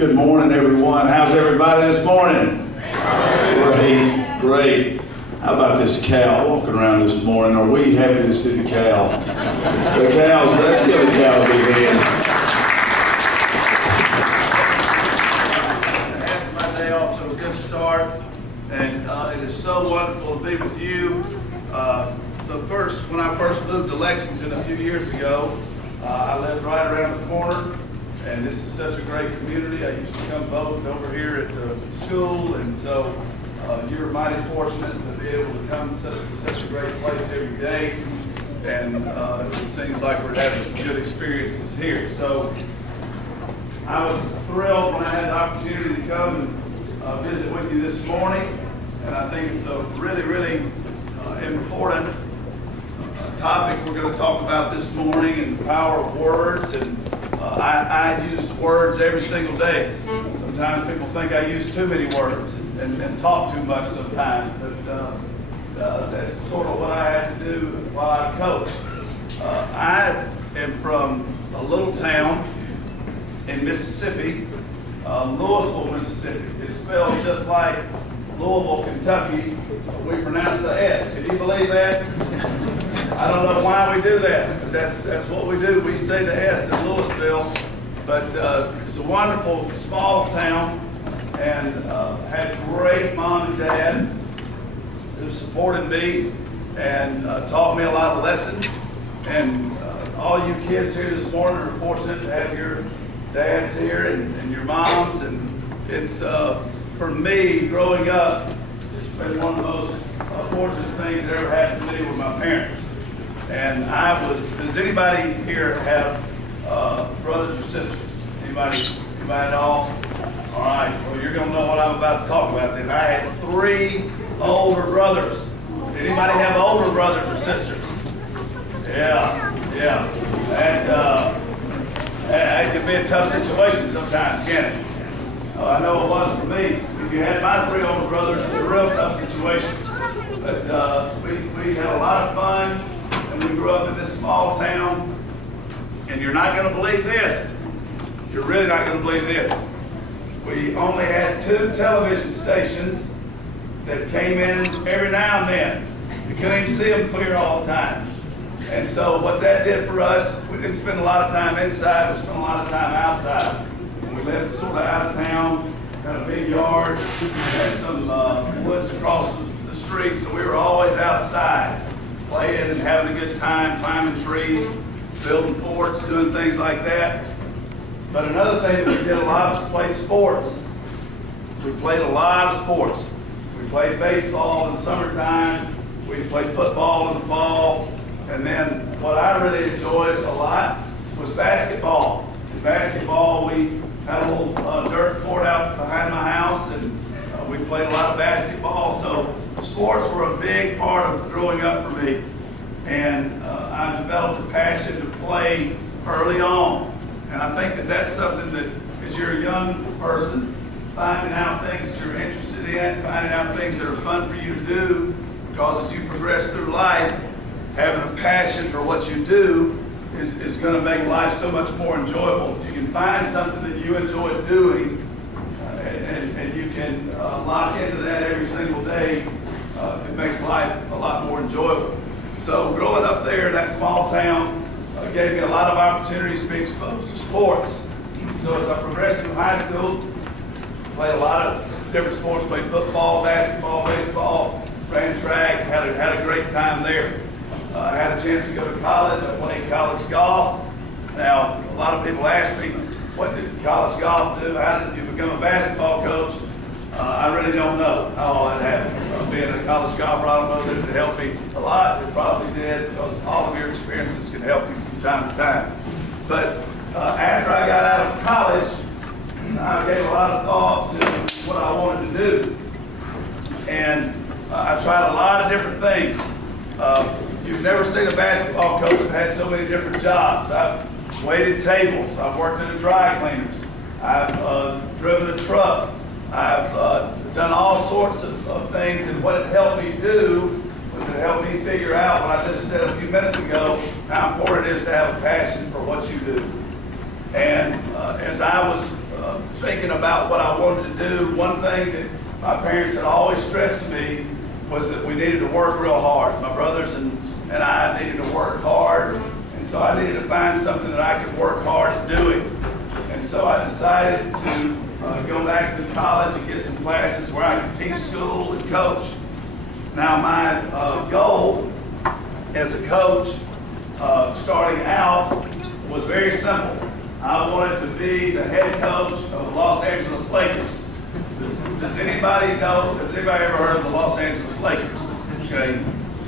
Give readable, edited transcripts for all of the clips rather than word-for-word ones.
Good morning, everyone. How's everybody this morning? Great, great. How about this cow walking around this morning? Are we happy to see the cow? The cows, let's give the cow a big hand. After my day off to a good start, and it is so wonderful to be with you. When I first moved to Lexington a few years ago, I lived right around the corner, and this is such a great community. I used to come vote over here at the school, and so you're mighty fortunate to be able to come to such a great place every day, and it seems like we're having some good experiences here. So I was thrilled when I had the opportunity to come and visit with you this morning, and I think it's a really, really important topic we're going to talk about this morning, and the power of words. And I use words every single day. Sometimes people think I use too many words and talk too much sometimes, but that's sort of what I had to do while I coached. I am from a little town in Mississippi, Louisville, Mississippi. It's spelled just like Louisville, Kentucky. We pronounce the S. Can you believe that? I don't know why we do that, but that's what we do. We say the S in Louisville, but it's a wonderful small town, and had great mom and dad who supported me and taught me a lot of lessons. And all you kids here this morning are fortunate to have your dads here and your moms, and it's for me growing up, it's been one of the most fortunate things that ever happened to me with my parents. And does anybody here have brothers or sisters? Anybody at all? All right, well, you're gonna know what I'm about to talk about then. I had 3 older brothers. Did anybody have older brothers or sisters? Yeah. And it can be a tough situation sometimes, can't it? I know it was for me. If you had my 3 older brothers, it was a real tough situation. But we had a lot of fun. We grew up in this small town, and you're not going to believe this. You're really not going to believe this. We only had 2 television stations that came in every now and then. You couldn't even see them clear all the time. And so what that did for us, we didn't spend a lot of time inside, we spent a lot of time outside. And we lived sort of out of town, had a big yard, had some woods across the street, so we were always outside, playing and having a good time, climbing trees, building forts, doing things like that. But another thing that we did a lot was played sports. We played a lot of sports. We played baseball in the summertime, we played football in the fall, and then what I really enjoyed a lot was basketball. In basketball, we had a little dirt court out behind my house, and we played a lot of basketball. So sports were a big part of growing up for me, and I developed a passion to play early on. And I think that that's something that, as you're a young person, finding out things that you're interested in, finding out things that are fun for you to do, because as you progress through life, having a passion for what you do is going to make life so much more enjoyable. If you can find something that you enjoy doing, and you can lock into that every single day, it makes life a lot more enjoyable. So growing up there in that small town gave me a lot of opportunities to be exposed to sports. So as I progressed through high school, played a lot of different sports, played football, basketball, baseball, ran track, had a great time there. I had a chance to go to college. I played college golf. Now, a lot of people ask me, what did college golf do? How did you become a basketball coach? I really don't know how all that happened. Being a college golfer, I don't know that it helped me a lot. It probably did, because all of your experiences can help you from time to time. But after I got out of college, I gave a lot of thought to what I wanted to do. And I tried a lot of different things. You've never seen a basketball coach that had so many different jobs. I've waited tables. I've worked in a dry cleaners. I've driven a truck. I've done all sorts of things, and what it helped me do was it helped me figure out what I just said a few minutes ago, how important it is to have a passion for what you do. And as I was thinking about what I wanted to do, one thing that my parents had always stressed to me was that we needed to work real hard. My brothers and I needed to work hard, and so I needed to find something that I could work hard at doing. And so I decided to go back to college and get some classes where I could teach school and coach. Now my goal as a coach, starting out, was very simple. I wanted to be the head coach of the Los Angeles Lakers. Does anybody know, has anybody ever heard of the Los Angeles Lakers? Okay,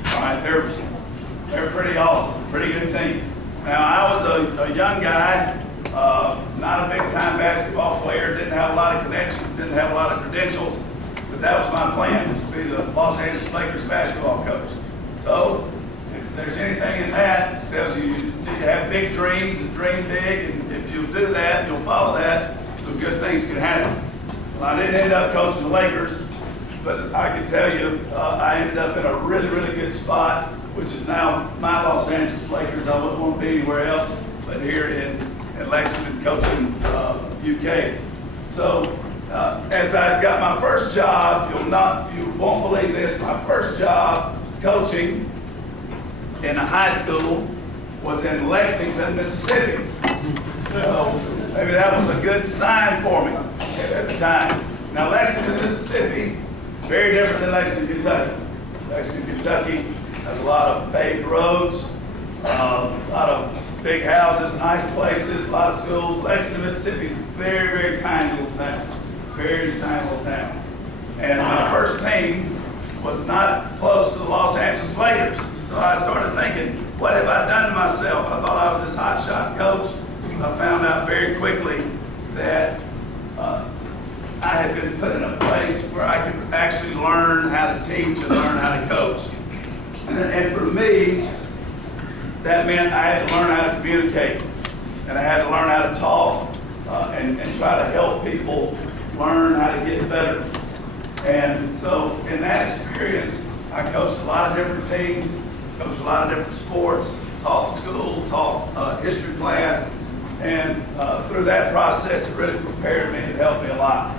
all right, they're pretty awesome, pretty good team. Now I was a young guy, not a big time basketball player, didn't have a lot of connections, didn't have a lot of credentials, but that was my plan, was to be the Los Angeles Lakers basketball coach. So if there's anything in that, it tells you you need to have big dreams and dream big, and if you do that, you'll follow that, some good things can happen. Well, I didn't end up coaching the Lakers, but I can tell you, I ended up in a really, really good spot, which is now my Los Angeles Lakers. I wouldn't want to be anywhere else but here in Lexington, coaching UK. So as I got my first job, you won't believe this, my first job coaching in a high school was in Lexington, Mississippi. So maybe that was a good sign for me at the time. Now Lexington, Mississippi, very different than Lexington, Kentucky. Lexington, Kentucky has a lot of paved roads, a lot of big houses, nice places, a lot of schools. Lexington, Mississippi is a very, very tiny little town. Very tiny little town. And my first team was not close to the Los Angeles Lakers. So I started thinking, what have I done to myself? I thought I was this hot shot coach. I found out very quickly that I had been put in a place where I could actually learn how to teach and learn how to coach. And for me, that meant I had to learn how to communicate, and I had to learn how to talk and try to help people learn how to get better. And so in that experience, I coached a lot of different teams, coached a lot of different sports, taught school, taught history class, and through that process, it really prepared me and helped me a lot.